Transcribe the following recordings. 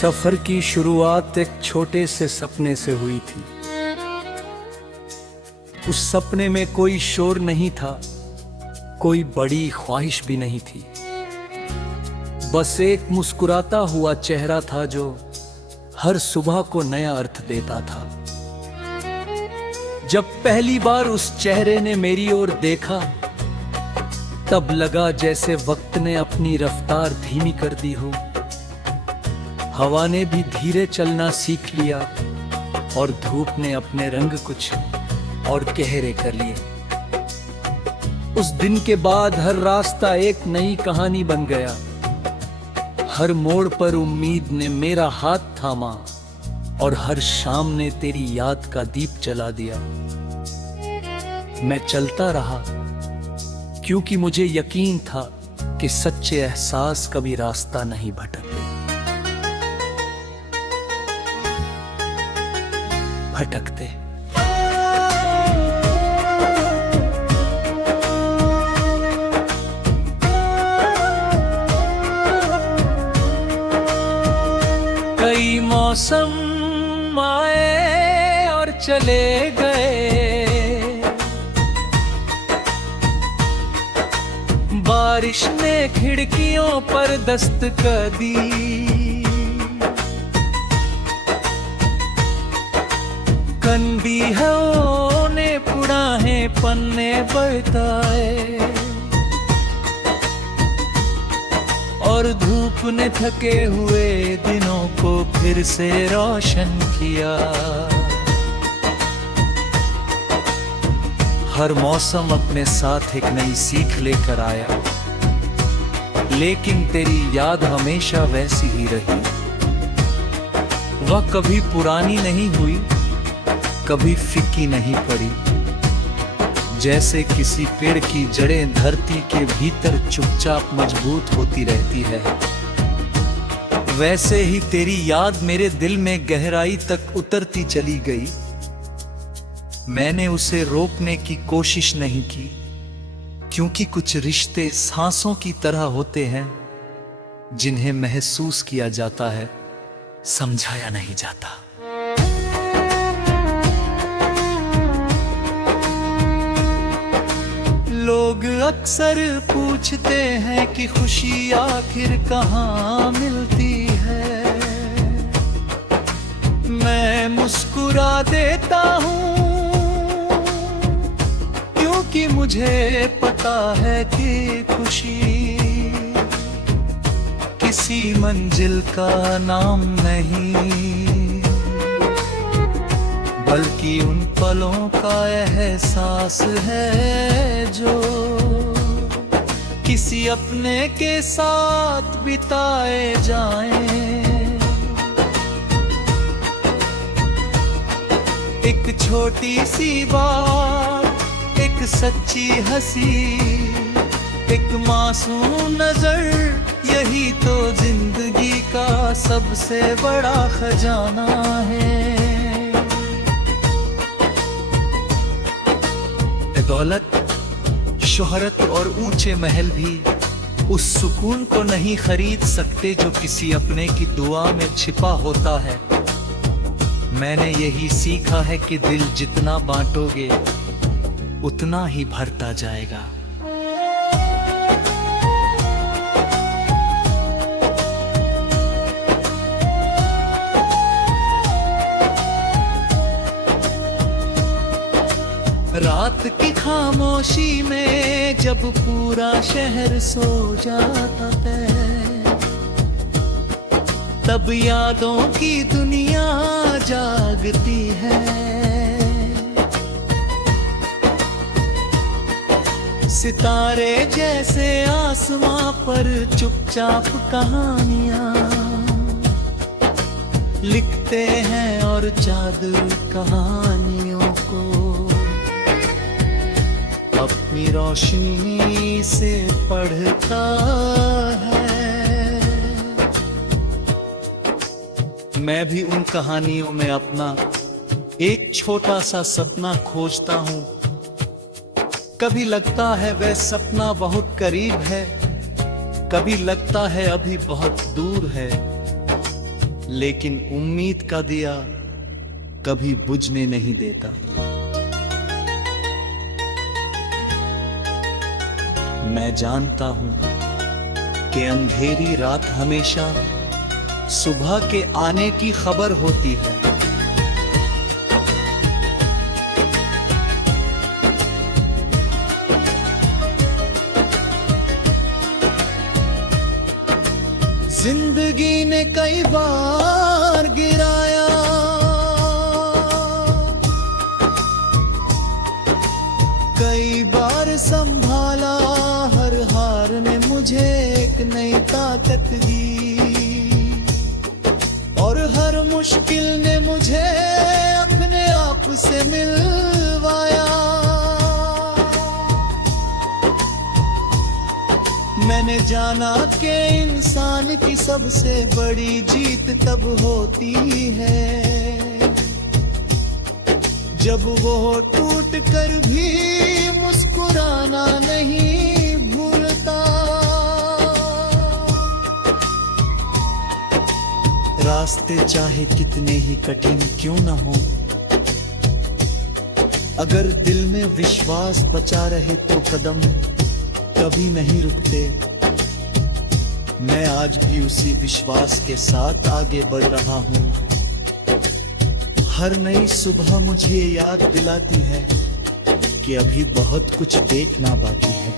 सफर की शुरुआत एक छोटे से सपने से हुई थी। उस सपने में कोई शोर नहीं था, कोई बड़ी ख्वाहिश भी नहीं थी। बस एक मुस्कुराता हुआ चेहरा था जो हर सुबह को नया अर्थ देता था। जब पहली बार उस चेहरे ने मेरी ओर देखा, तब लगा जैसे वक्त ने अपनी रफ्तार धीमी कर दी हो। हवा ने भी धीरे चलना सीख लिया और धूप ने अपने रंग कुछ और गहरे कर लिए। उस दिन के बाद हर रास्ता एक नई कहानी बन गया। हर मोड़ पर उम्मीद ने मेरा हाथ थामा और हर शाम ने तेरी याद का दीप जला दिया। मैं चलता रहा क्योंकि मुझे यकीन था कि सच्चे एहसास कभी रास्ता नहीं भटकते। कई मौसम आए और चले गए, बारिश ने खिड़कियों पर दस्तक दी। कंदियों ने पुराने पन्ने बरताए और धूप ने थके हुए दिनों को फिर से रोशन किया। हर मौसम अपने साथ एक नई सीख लेकर आया, लेकिन तेरी याद हमेशा वैसी ही रही। वह कभी पुरानी नहीं हुई, कभी फीकी नहीं पड़ी। जैसे किसी पेड़ की जड़ें धरती के भीतर चुपचाप मजबूत होती रहती है, वैसे ही तेरी याद मेरे दिल में गहराई तक उतरती चली गई। मैंने उसे रोकने की कोशिश नहीं की, क्योंकि कुछ रिश्ते सांसों की तरह होते हैं, जिन्हें महसूस किया जाता है, समझाया नहीं जाता। लोग अक्सर पूछते हैं कि खुशी आखिर कहाँ मिलती है। मैं मुस्कुरा देता हूँ, क्योंकि मुझे पता है कि खुशी किसी मंजिल का नाम नहीं, बल्कि उन पलों का एहसास है जो किसी अपने के साथ बिताए जाएं। एक छोटी सी बात, एक सच्ची हंसी, एक मासूम नजर, यही तो जिंदगी का सबसे बड़ा खजाना है। दौलत, शोहरत और ऊंचे महल भी उस सुकून को नहीं खरीद सकते जो किसी अपने की दुआ में छिपा होता है। मैंने यही सीखा है कि दिल जितना बांटोगे उतना ही भरता जाएगा। रात की खामोशी में जब पूरा शहर सो जाता है, तब यादों की दुनिया जागती है। सितारे जैसे आसमां पर चुपचाप कहानियां लिखते हैं और जादू कहानियों को अपनी रोशनी से पढ़ता है। मैं भी उन कहानियों में अपना एक छोटा सा सपना खोजता हूँ। कभी लगता है वह सपना बहुत करीब है, कभी लगता है अभी बहुत दूर है, लेकिन उम्मीद का दिया कभी बुझने नहीं देता। मैं जानता हूं कि अंधेरी रात हमेशा सुबह के आने की खबर होती है। जिंदगी ने कई बार गिराया, कई बार संभाला, हर हार ने मुझे एक नई ताकत दी, और हर मुश्किल ने मुझे अपने आप से मिलवाया। मैंने जाना कि इंसान की सबसे बड़ी जीत तब होती है जब वो टूट कर भी मुस्कुराना नहीं भूलता। रास्ते चाहे कितने ही कठिन क्यों ना हो, अगर दिल में विश्वास बचा रहे तो कदम कभी नहीं रुकते। मैं आज भी उसी विश्वास के साथ आगे बढ़ रहा हूं। हर नई सुबह मुझे याद दिलाती है कि अभी बहुत कुछ देखना बाकी है,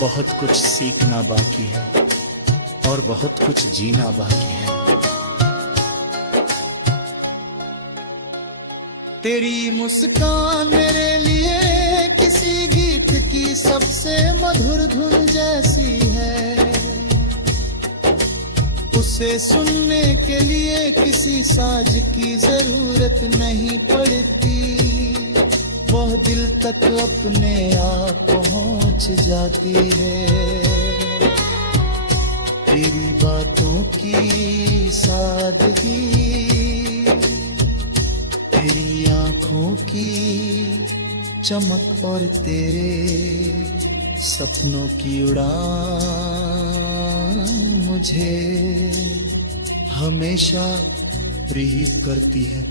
बहुत कुछ सीखना बाकी है, और बहुत कुछ जीना बाकी है। तेरी मुस्कान मेरे लिए किसी गीत की सबसे मधुर धुन जैसी है। उसे सुनने के लिए किसी साज की जरूरत नहीं पड़ती, वह दिल तक अपने आप पहुंच जाती है। तेरी बातों की सादगी, तेरी आंखों की चमक और तेरे सपनों की उड़ान मुझे हमेशा प्रेरित करती है।